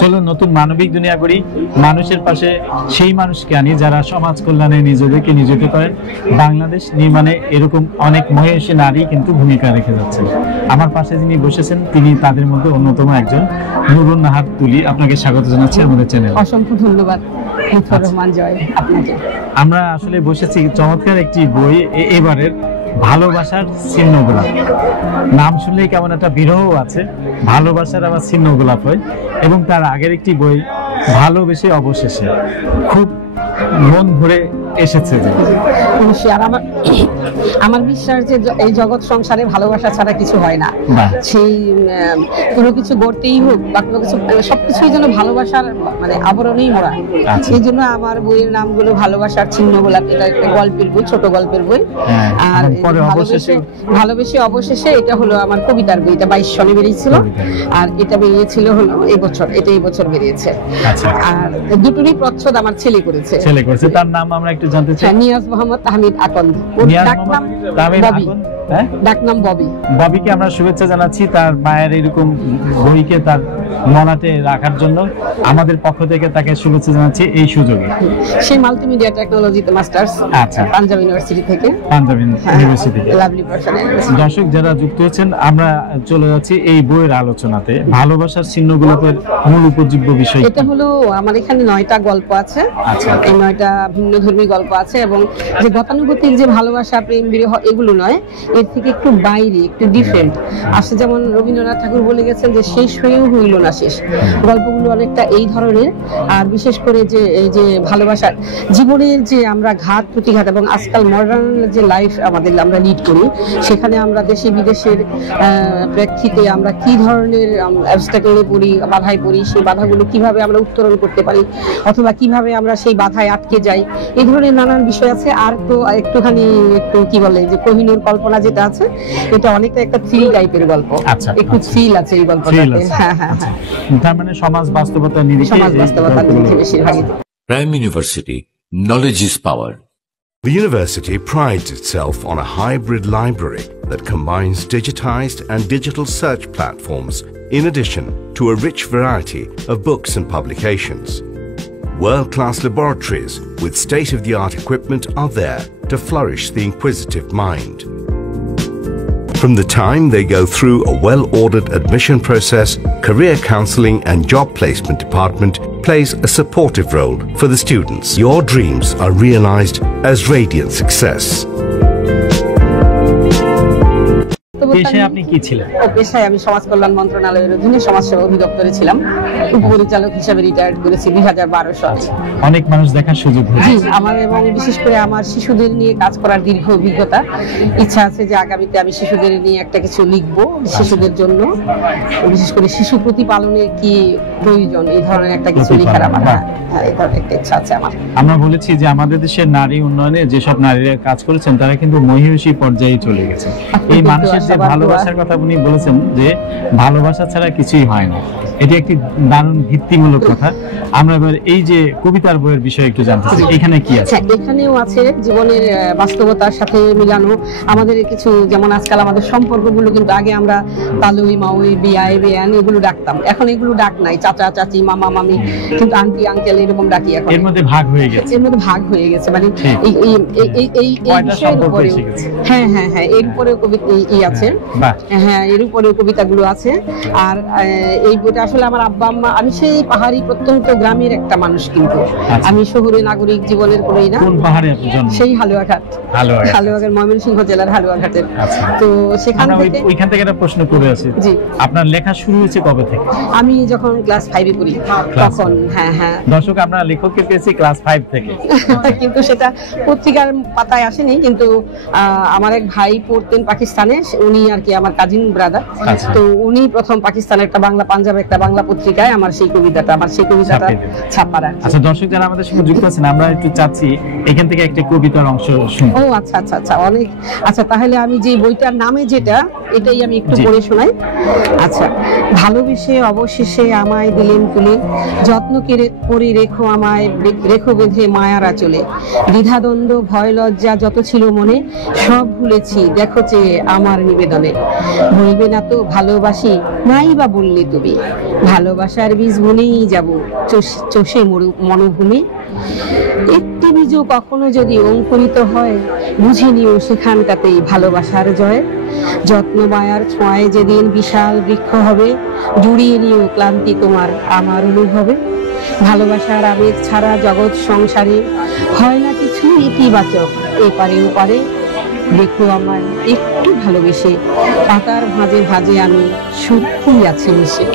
চলো নতুন মানবিক দুনিয়া করি, মানুষের পাশে সেই মানুষকে আনি যারা সমাজ কল্যাণে নিজেদেরকে নিয়োজিত করেন। বাংলাদেশ নির্মাণে এরকম অনেক মহিষী নারী কিন্তু ভূমিকা রেখে যাচ্ছেন। আমার পাশে যিনি বসেছেন তিনি তাদের মধ্যে অন্যতম একজন, নুরুন নাহার তুলি। আপনাকে স্বাগত জানাচ্ছি আমাদের চ্যানেলে। অসংখ্য ধন্যবাদ লুৎফর রহমান জয় আপনাকে। আমরা আসলে বসেছি চমৎকার একটি বই, এবারের ভালোবাসার ছিন্ন গোলাপ। নাম শুনলেই কেমন একটা বিরহ আছে, ভালোবাসার আবার ছিন্ন গোলাপ হয়। এবং তার আগের একটি বই ভালোবেসে অবশেষে, খুব মন ভরে এসেছে। অবশ্যই। আর আমার বিশ্বাস যে এই জগৎ সংসারে ভালোবাসা ছাড়া কিছু হয় না। সেই কোনো কিছু গড়তেই হোক বা কোনো কিছু, সবকিছুই যেন ভালোবাসার মানে আবরণেই মোড়া। সেই জন্য আমার বইয়ের নামগুলো ভালোবাসার ছিন্ন গোলাপ। এটা একটা গল্পের বই, ছোট গল্পের বই। আর ভালোবেসে অবশেষে এটা হলো আমার কবিতার বই। এটা 22 সনে বেরিয়েছিল, আর এটা বেরিয়েছিল হলো এই বছর। এটা এই বছর বেরিয়েছে। আর দুটোরই প্রচ্ছদ আমার ছেলে করেছে। তার নাম আমরা একটু জানতে চাই। নিয়াজ মোহাম্মদ তাহমিদ আকন্দ, ডাকনাম ববি। ববিকে আমরা শুভেচ্ছা জানাচ্ছি তার মায়ের এরকম বইকে তার মনাতে রাখার জন্য। আমাদের পক্ষ থেকে তাকে শুভেচ্ছা জানাচ্ছি এই সুযোগে। সে মাল্টিমিডিয়া টেকনোলজিতে মাস্টার্স, পাঞ্জাব ইউনিভার্সিটি থেকে। পাঞ্জাব ইউনিভার্সিটি থেকে। Lovely person. দর্শক যারা যুক্ত হচ্ছেন, আমরা চলে যাচ্ছি এই বইয়ের আলোচনাতে। ভালোবাসার ছিন্ন গোলাপের মূল উপজীব্য বিষয় এটা হলো, আমার এখানে 9টা গল্প আছে। এই 9টা ভিন্ন ধর্মী গল্প আছে, এবং যে গতানুগতিক যে ভালোবাসা, প্রেম, বিরহ এগুলো নয়, এর থেকে একটু বাইরে, একটু ডিফারেন্ট আসলে। যেমন রবীন্দ্রনাথ ঠাকুর বলে গেছেন যে শেষ হয়েও হইল না শেষ। গল্পগুলো অনেকটা এই ধরনের। আর বিশেষ করে যে এই যে ভালোবাসার জীবনের যে আমরা ঘাত প্রতিঘাত, এবং আজকাল মডার্ন যে লাইফ আমাদের আমরা লিড করি, সেখানে আমরা দেশে বিদেশের প্রেক্ষিতে আমরা কি ধরনের অবস্ট্যাকলে পড়ি, বাধায় পড়ি, সেই বাধাগুলো কিভাবে আমরা উত্তরণ করতে পারি, অথবা কিভাবে আমরা সেই বাধায় আটকে যাই, এই ধরনের নানান বিষয় আছে। আর তো একটুখানি একটু কি বলে যে কোহিনূর কল্পনা যেটা আছে, এটা অনেকটা একটা থ্রিল টাইপের গল্প। একটু থ্রিল আছে এই গল্পটাতে। হ্যাঁ হ্যাঁ হ্যাঁ, তার মানে সমাজ বাস্তবতা নিরিখে, সমাজ বাস্তবতা নিরিখে বেশিরভাগই। Prime University, knowledge is power. The university prides itself on a hybrid library that combines digitized and digital search platforms in addition to a rich variety of books and publications. World-class laboratories with state-of-the-art equipment are there to flourish the inquisitive mind. From the time they go through a well-ordered admission process, career counseling and job placement department plays a supportive role for the students. Your dreams are realized as radiant success. পেশায় আপনি কি ছিলেন? পেশায় আমি সমাজ কল্যাণ মন্ত্রণালয়ের অধীনে সমাজসেবা অধিদপ্তরে ছিলাম। উপপরিচালক হিসেবে রিটায়ার্ড করেছি 2012 সালে। অনেক মানুষ দেখার সুযোগ হয়েছে। জি, আমার এবং বিশেষ করে আমার শিশুদের নিয়ে কাজ করার দীর্ঘ অভিজ্ঞতা। ইচ্ছা আছে যে আগামীতে আমি শিশুদের নিয়ে একটা কিছু লিখব, শিশুদের জন্য, বিশেষ করে শিশু প্রতিপালনে কি প্রয়োজন, এই ধরনের একটা কিছু লেখার আমার এই ধরনের একটা ইচ্ছা আছে আমার। আমরা বলেছি যে আমাদের দেশের নারী উন্নয়নে যেসব নারীরা কাজ করেছেন তারা কিন্তু মহিষী পর্যায়ে চলে গেছে। এই মানুষের যে ভালোবাসার কথা উনি বলেছেন যে ভালোবাসা ছাড়া কিছুই হয় না, এটি একটি দারুণ ভিত্তিমূলক কথা। আমরা এবার এই যে কবিতার বইয়ের বিষয়ে একটু জানতে চাই, এখানে কি আছে? এখানেও আছে জীবনের বাস্তবতার সাথে মিলানো আমাদের কিছু, যেমন আজকাল আমাদের সম্পর্কগুলো কিন্তু আগে আমরা তালুই মাউই বিয়াই বেয়ান এগুলো ডাকতাম, এখন এগুলো ডাক নাই, চাচা চাচি মামা মামি, কিন্তু আন্টি আঙ্কেল এরকম ডাকি। এখন এর মধ্যে ভাগ হয়ে গেছে, এর মধ্যে ভাগ হয়ে গেছে, মানে এই বিষয়ের উপরে। হ্যাঁ হ্যাঁ হ্যাঁ, এর উপরেও কবিতা আছে। হ্যাঁ, এর উপরেও কবিতাগুলো আছে। আর এই বইটা আসলে আমার আব্বা আম্মা, আমি সেই পাহাড়ি প্রত্যন্ত গ্রামের একটা মানুষ, কিন্তু আমি শহুরে নাগরিক জীবনের কোনোই না। কোন পাহাড়ে আপনি জন্ম? সেই হালুয়াঘাট, হালুয়াঘাট ময়মনসিংহ জেলার হালুয়াঘাটের। তো সেখান থেকে ওইখান থেকে একটা প্রশ্ন করে আছে। জি, আপনার লেখা শুরু হয়েছে কবে থেকে? আমি যখন ক্লাস 5 এ পড়ি তখন। হ্যাঁ হ্যাঁ, দর্শক আমরা লেখককে পেয়েছি ক্লাস 5 থেকে, কিন্তু সেটা পত্রিকার পাতায় আসেনি। কিন্তু আমার এক ভাই পড়তেন পাকিস্তানে, উনি আর কি আমার কাজিন ব্রাদার। তো উনি প্রথম পাকিস্তানের একটা বাংলা, পাঞ্জাব একটা বাংলা পত্রিকায় আমার সেই কবিতাটা ছাপার। আচ্ছা, দর্শক যারা আমাদের সঙ্গে যুক্ত আছেন, আমরা একটু চাচ্ছি এখান থেকে একটা কবিতার অংশ শুনবো। ও আচ্ছা আচ্ছা আচ্ছা, অনেক আচ্ছা। তাহলে আমি যে বইটার নামে যেটা, এটাই আমি একটু পড়ে শোনাই। আচ্ছা, ভালোবেসে অবশেষে আমায় দিলেন তুলে, যত্ন করে রেখো আমায়, রেখো বেঁধে মায়ার আঁচলে, দ্বিধাদ্বন্দ্ব ভয় লজ্জা যত ছিল মনে, সব ভুলেছি দেখো চেয়ে আমার নিবেদন। নিবেদনে। বলবে না তো ভালোবাসি, নাই বা বললে তুমি, ভালোবাসার বীজ বুনেই যাব চষে মরুভূমি। একটি বীজও কখনো যদি অঙ্কুরিত হয়, বুঝে নিও সেখানটাতেই ভালোবাসার জয়। যত্ন মায়ার ছোঁয়ায় যেদিন বিশাল বৃক্ষ হবে, জুড়িয়ে নিও ক্লান্তি তোমার আমার অনুভবে। ভালোবাসার আবেগ ছাড়া জগৎ সংসারে হয় না কিছু ইতিবাচক, এপারে ওপারে। দেখো আমায় একটু ভালোবেসে, পাতার ভাঁজে ভাঁজে আমি সত্যিই আছি মিশে।